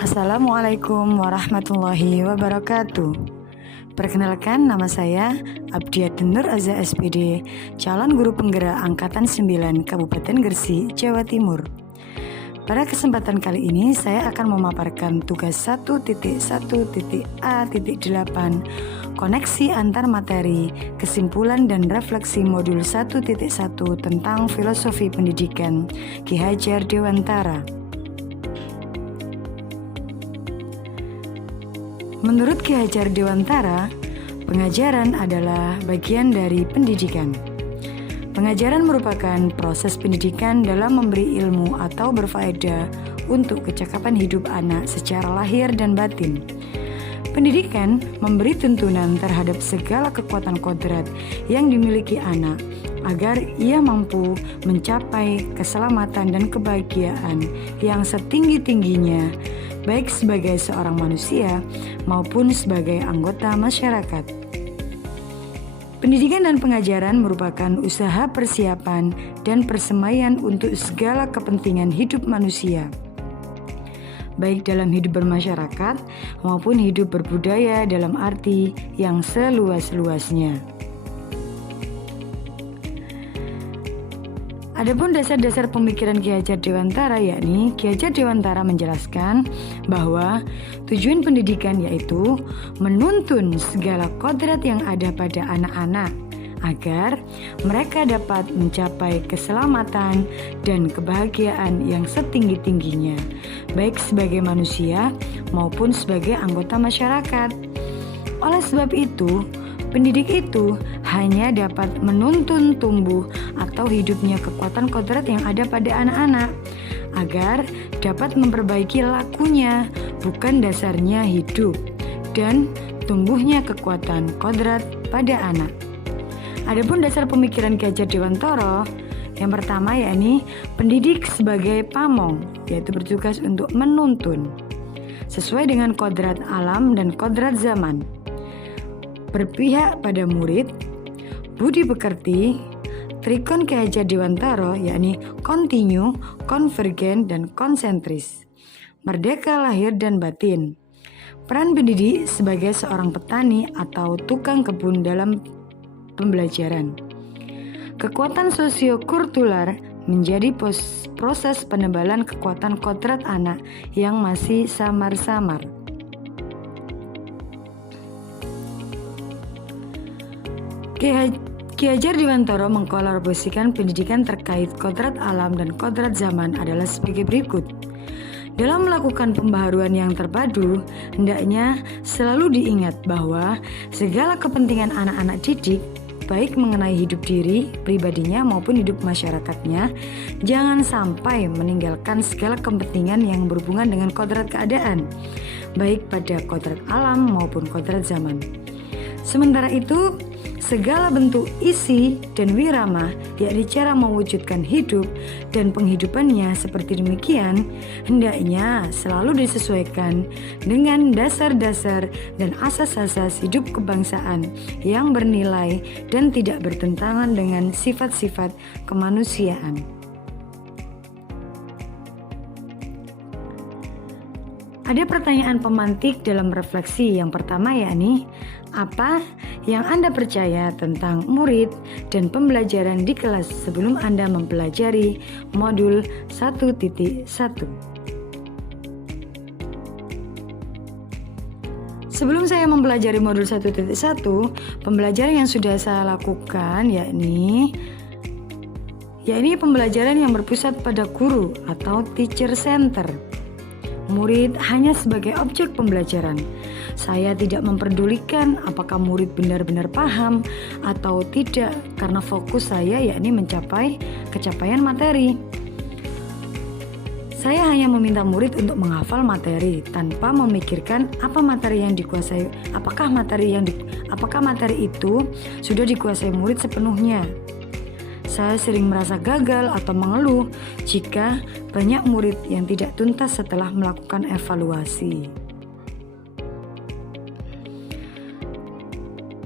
Assalamualaikum warahmatullahi wabarakatuh. Perkenalkan, nama saya Abdiatun Nur Azza SPD, calon guru penggerak Angkatan 9 Kabupaten Gresik, Jawa Timur. Pada kesempatan kali ini saya akan memaparkan tugas 1.1.A.8 koneksi antar materi, kesimpulan dan refleksi modul 1.1 tentang filosofi pendidikan Ki Hajar Dewantara. Menurut Ki Hajar Dewantara, pengajaran adalah bagian dari pendidikan. Pengajaran merupakan proses pendidikan dalam memberi ilmu atau berfaedah untuk kecakapan hidup anak secara lahir dan batin. Pendidikan memberi tuntunan terhadap segala kekuatan kodrat yang dimiliki anak agar ia mampu mencapai keselamatan dan kebahagiaan yang setinggi-tingginya, baik sebagai seorang manusia maupun sebagai anggota masyarakat. Pendidikan dan pengajaran merupakan usaha persiapan dan persemaian untuk segala kepentingan hidup manusia, baik dalam hidup bermasyarakat maupun hidup berbudaya dalam arti yang seluas-luasnya. Adapun dasar-dasar pemikiran Ki Hajar Dewantara, yakni Ki Hajar Dewantara menjelaskan bahwa tujuan pendidikan yaitu menuntun segala kodrat yang ada pada anak-anak agar mereka dapat mencapai keselamatan dan kebahagiaan yang setinggi-tingginya, baik sebagai manusia maupun sebagai anggota masyarakat. Oleh sebab itu, pendidik itu hanya dapat menuntun tumbuh atau hidupnya kekuatan kodrat yang ada pada anak-anak agar dapat memperbaiki lakunya, bukan dasarnya hidup dan tumbuhnya kekuatan kodrat pada anak. Adapun dasar pemikiran Ki Hajar Dewantara, yang pertama yakni pendidik sebagai pamong, yaitu bertugas untuk menuntun sesuai dengan kodrat alam dan kodrat zaman, berpihak pada murid, budi pekerti, trikon Ki Hajar Dewantara yakni kontinu, konvergen, dan konsentris, merdeka lahir dan batin. Peran pendidik sebagai seorang petani atau tukang kebun dalam pembelajaran. Kekuatan sosiokultural menjadi proses penebalan kekuatan kodrat anak yang masih samar-samar. Ki Hajar Dewantara mengkolaborasikan pendidikan terkait kodrat alam dan kodrat zaman adalah sebagai berikut. Dalam melakukan pembaharuan yang terpadu, hendaknya selalu diingat bahwa segala kepentingan anak-anak didik, baik mengenai hidup diri, pribadinya maupun hidup masyarakatnya, jangan sampai meninggalkan segala kepentingan yang berhubungan dengan kodrat keadaan, baik pada kodrat alam maupun kodrat zaman. Sementara itu, segala bentuk isi dan wirama, yakni cara mewujudkan hidup dan penghidupannya seperti demikian, hendaknya selalu disesuaikan dengan dasar-dasar dan asas-asas hidup kebangsaan yang bernilai dan tidak bertentangan dengan sifat-sifat kemanusiaan. Ada pertanyaan pemantik dalam refleksi yang pertama, yakni apa yang Anda percaya tentang murid dan pembelajaran di kelas sebelum Anda mempelajari modul 1.1? Sebelum saya mempelajari modul 1.1, pembelajaran yang sudah saya lakukan yakni pembelajaran yang berpusat pada guru atau teacher center. Murid hanya sebagai objek pembelajaran. Saya tidak memperdulikan apakah murid benar-benar paham atau tidak, karena fokus saya yakni mencapai kecapaian materi. Saya hanya meminta murid untuk menghafal materi tanpa memikirkan apakah materi itu sudah dikuasai murid sepenuhnya. Saya sering merasa gagal atau mengeluh jika banyak murid yang tidak tuntas setelah melakukan evaluasi.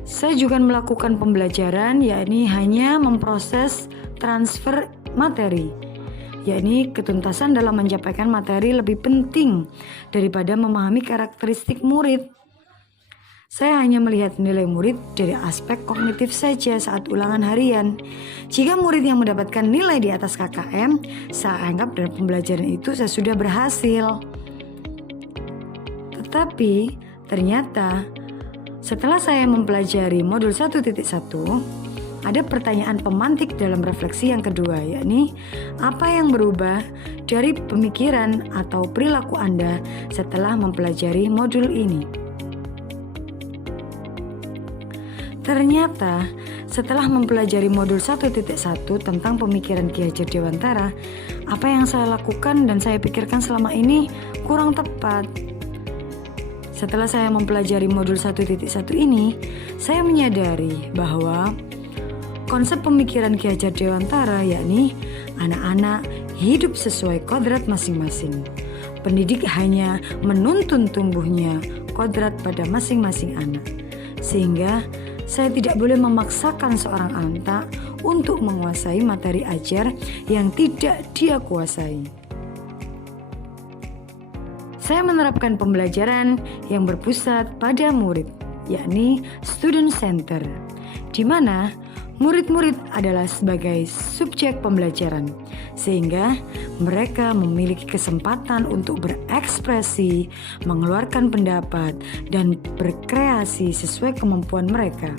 Saya juga melakukan pembelajaran, yakni hanya memproses transfer materi yakni ketuntasan dalam menyampaikan materi lebih penting daripada memahami karakteristik murid. Saya hanya melihat nilai murid dari aspek kognitif saja saat ulangan harian. Jika murid yang mendapatkan nilai di atas KKM, saya anggap dalam pembelajaran itu saya sudah berhasil. Tetapi ternyata setelah saya mempelajari modul 1.1, ada pertanyaan pemantik dalam refleksi yang kedua, yakni apa yang berubah dari pemikiran atau perilaku Anda setelah mempelajari modul ini. Ternyata setelah mempelajari modul 1.1 tentang pemikiran Ki Hajar Dewantara, apa yang saya lakukan dan saya pikirkan selama ini kurang tepat. Setelah saya mempelajari modul 1.1 ini, saya menyadari bahwa konsep pemikiran Ki Hajar Dewantara yakni anak-anak hidup sesuai kodrat masing-masing. Pendidik hanya menuntun tumbuhnya kodrat pada masing-masing anak. Sehingga saya tidak boleh memaksakan seorang anak untuk menguasai materi ajar yang tidak dia kuasai. Saya menerapkan pembelajaran yang berpusat pada murid, yakni student center, di mana murid-murid adalah sebagai subjek pembelajaran, sehingga mereka memiliki kesempatan untuk berekspresi, mengeluarkan pendapat, dan berkreasi sesuai kemampuan mereka.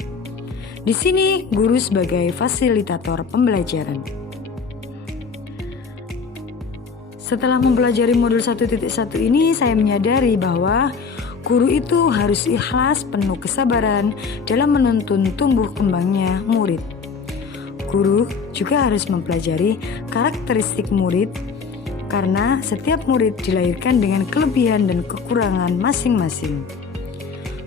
Di sini, guru sebagai fasilitator pembelajaran. Setelah mempelajari modul 1.1 ini, saya menyadari bahwa guru itu harus ikhlas, penuh kesabaran dalam menuntun tumbuh kembangnya murid. Guru juga harus mempelajari karakteristik murid karena setiap murid dilahirkan dengan kelebihan dan kekurangan masing-masing.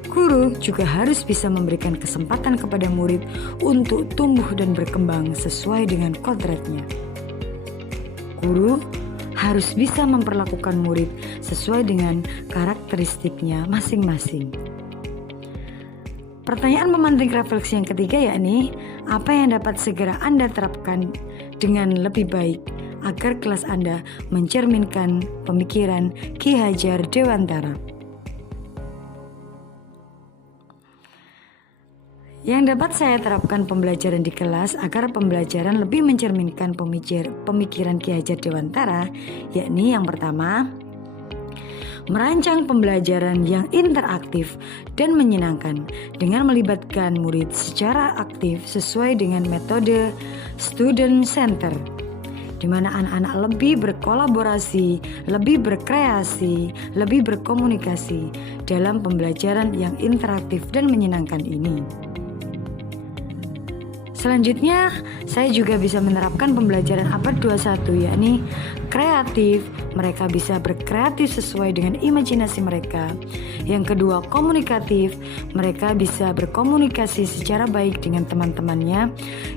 Guru juga harus bisa memberikan kesempatan kepada murid untuk tumbuh dan berkembang sesuai dengan kodratnya. Guru harus bisa memperlakukan murid sesuai dengan karakteristiknya masing-masing. Pertanyaan pemantik refleksi yang ketiga yakni apa yang dapat segera Anda terapkan dengan lebih baik agar kelas Anda mencerminkan pemikiran Ki Hajar Dewantara. Yang dapat saya terapkan pembelajaran di kelas agar pembelajaran lebih mencerminkan pemikiran Ki Hajar Dewantara, yakni yang pertama, merancang pembelajaran yang interaktif dan menyenangkan dengan melibatkan murid secara aktif sesuai dengan metode student center, di mana anak-anak lebih berkolaborasi, lebih berkreasi, lebih berkomunikasi dalam pembelajaran yang interaktif dan menyenangkan ini. Selanjutnya, saya juga bisa menerapkan pembelajaran abad 21, yakni kreatif. Mereka bisa berkreatif sesuai dengan imajinasi mereka. Yang kedua, komunikatif. Mereka bisa berkomunikasi secara baik dengan teman-temannya.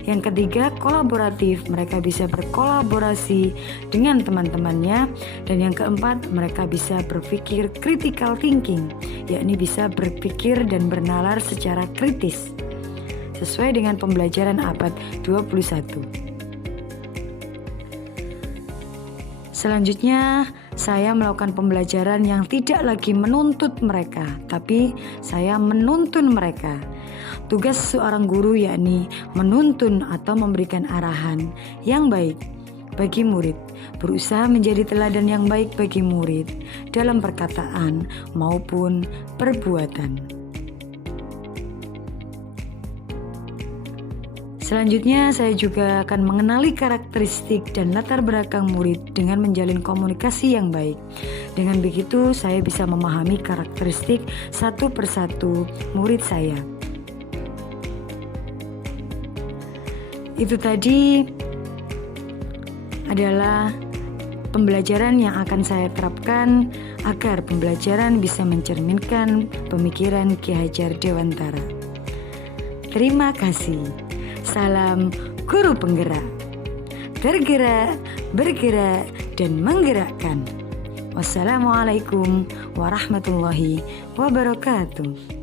Yang ketiga, kolaboratif. Mereka bisa berkolaborasi dengan teman-temannya. Dan yang keempat, mereka bisa berpikir critical thinking, yakni bisa berpikir dan bernalar secara kritis sesuai dengan pembelajaran abad 21. Selanjutnya, saya melakukan pembelajaran yang tidak lagi menuntut mereka, tapi saya menuntun mereka. Tugas seorang guru yakni menuntun atau memberikan arahan yang baik bagi murid, berusaha menjadi teladan yang baik bagi murid dalam perkataan maupun perbuatan. Selanjutnya, saya juga akan mengenali karakteristik dan latar belakang murid dengan menjalin komunikasi yang baik. Dengan begitu, saya bisa memahami karakteristik satu persatu murid saya. Itu tadi adalah pembelajaran yang akan saya terapkan agar pembelajaran bisa mencerminkan pemikiran Ki Hajar Dewantara. Terima kasih. Salam guru penggerak, tergerak, bergerak, dan menggerakkan. Wassalamualaikum warahmatullahi wabarakatuh.